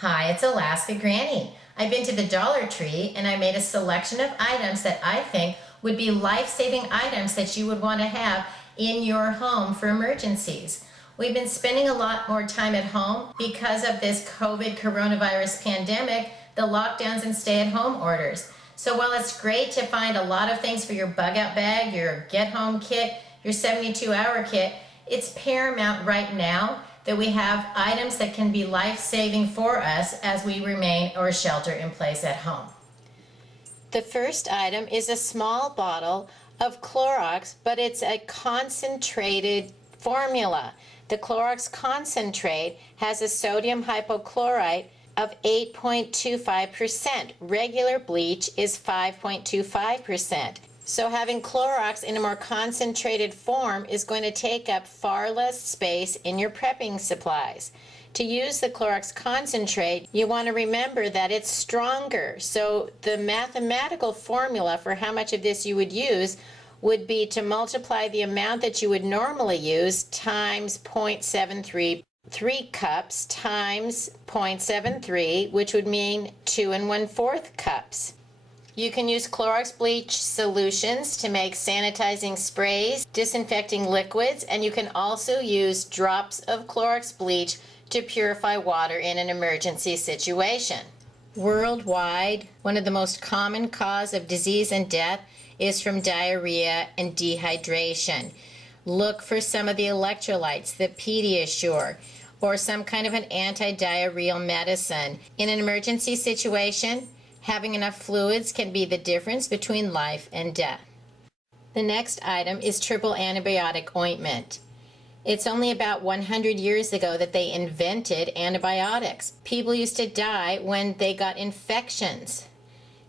Hi, it's Alaska Granny. I've been to the Dollar Tree and I made a selection of items that I think would be life-saving items that you would want to have in your home for emergencies. We've been spending a lot more time at home because of this COVID coronavirus pandemic, the lockdowns and stay-at-home orders. So while it's great to find a lot of things for your bug-out bag, your get-home kit, your 72-hour kit, it's paramount right now that we have items that can be life-saving for us as we remain or shelter in place at home. The first item is a small bottle of Clorox, but it's a concentrated formula. The Clorox concentrate has a sodium hypochlorite of 8.25%. Regular bleach is 5.25%. So having Clorox in a more concentrated form is going to take up far less space in your prepping supplies. To use the Clorox concentrate, you want to remember that it's stronger. So the mathematical formula for how much of this you would use would be to multiply the amount that you would normally use times 0.73, 3 cups times 0.73, which would mean 2 1/4 cups. You can use Clorox bleach solutions to make sanitizing sprays, disinfecting liquids, and you can also use drops of Clorox bleach to purify water in an emergency situation. Worldwide, one of the most common causes of disease and death is from diarrhea and dehydration. Look for some of the electrolytes, the Pediasure, or some kind of an anti-diarrheal medicine. In an emergency situation, having enough fluids can be the difference between life and death. The next item is triple antibiotic ointment. It's only about 100 years ago that they invented antibiotics. People used to die when they got infections.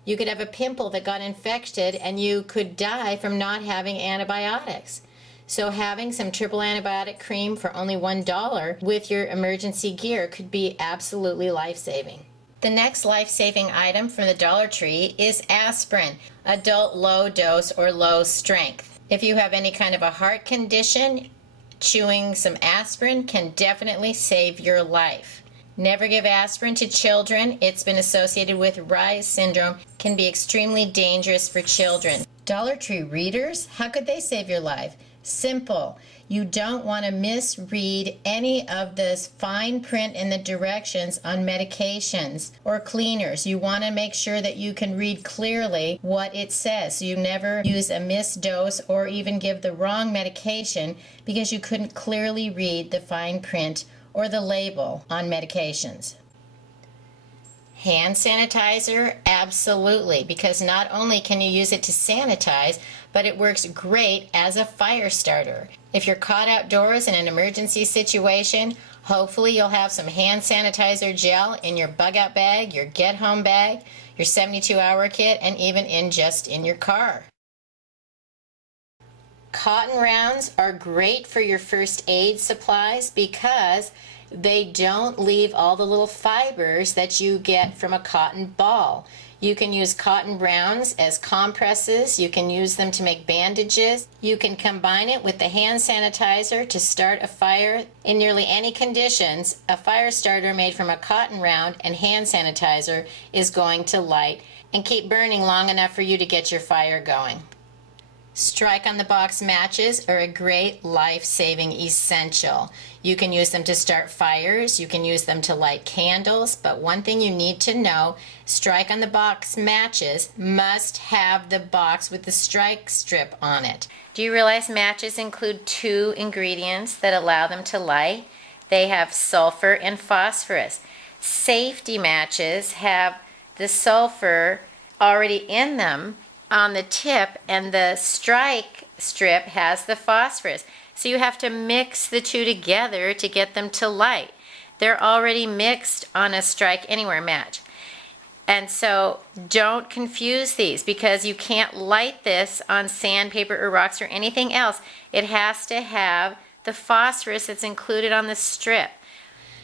You could have a pimple that got infected and you could die from not having antibiotics. So having some triple antibiotic cream for only $1 with your emergency gear could be absolutely life-saving. The next life-saving item from the Dollar Tree is aspirin, adult low dose or low strength. If you have any kind of a heart condition, chewing some aspirin can definitely save your life. Never give aspirin to children. It's been associated with Reye's syndrome, can be extremely dangerous for children. Dollar Tree readers, how could they save your life? Simple. You don't want to misread any of this fine print in the directions on medications or cleaners. You want to make sure that you can read clearly what it says. So you never use a missed dose or even give the wrong medication because you couldn't clearly read the fine print or the label on medications. Hand sanitizer, absolutely, because not only can you use it to sanitize, but it works great as a fire starter. If you're caught outdoors in an emergency situation, hopefully you'll have some hand sanitizer gel in your bug-out bag, your get-home bag, your 72-hour kit, and even in your car. Cotton rounds are great for your first aid supplies because they don't leave all the little fibers that you get from a cotton ball. You can use cotton rounds as compresses. You can use them to make bandages. You can combine it with the hand sanitizer to start a fire. In nearly any conditions, a fire starter made from a cotton round and hand sanitizer is going to light and keep burning long enough for you to get your fire going. Strike-on-the-box matches are a great life-saving essential. You can use them to start fires, you can use them to light candles, but one thing you need to know, strike-on-the-box matches must have the box with the strike strip on it. Do you realize matches include 2 ingredients that allow them to light? They have sulfur and phosphorus. Safety matches have the sulfur already in them on the tip, and the strike strip has the phosphorus. So you have to mix the two together to get them to light. They're already mixed on a strike anywhere match. And so don't confuse these because you can't light this on sandpaper or rocks or anything else. It has to have the phosphorus that's included on the strip.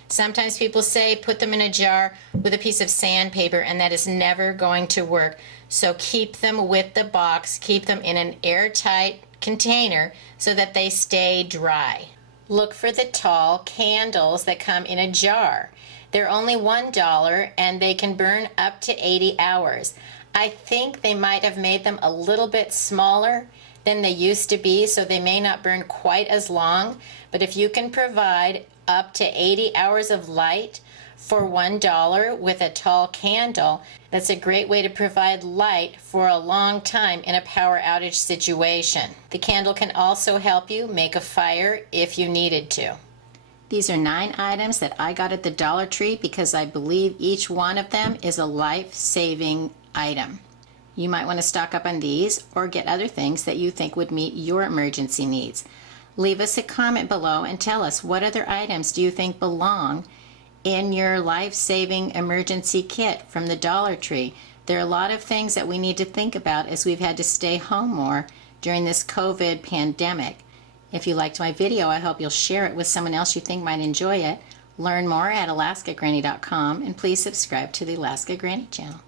Sometimes people say put them in a jar with a piece of sandpaper, and that is never going to work. So keep them with the box, keep them in an airtight container so that they stay dry. Look for the tall candles that come in a jar. They're only $1 and they can burn up to 80 hours. I think they might have made them a little bit smaller than they used to be, so they may not burn quite as long. But if you can provide up to 80 hours of light for $1 with a tall candle, that's a great way to provide light for a long time in a power outage situation. The candle can also help you make a fire if you needed to. These are 9 items that I got at the Dollar Tree because I believe each one of them is a life-saving item. You might want to stock up on these or get other things that you think would meet your emergency needs. Leave us a comment below and tell us what other items do you think belong in your life-saving emergency kit from the Dollar Tree. There are a lot of things that we need to think about as we've had to stay home more during this COVID pandemic. If you liked my video, I hope you'll share it with someone else you think might enjoy it. Learn more at alaskagranny.com and please subscribe to the Alaska Granny channel.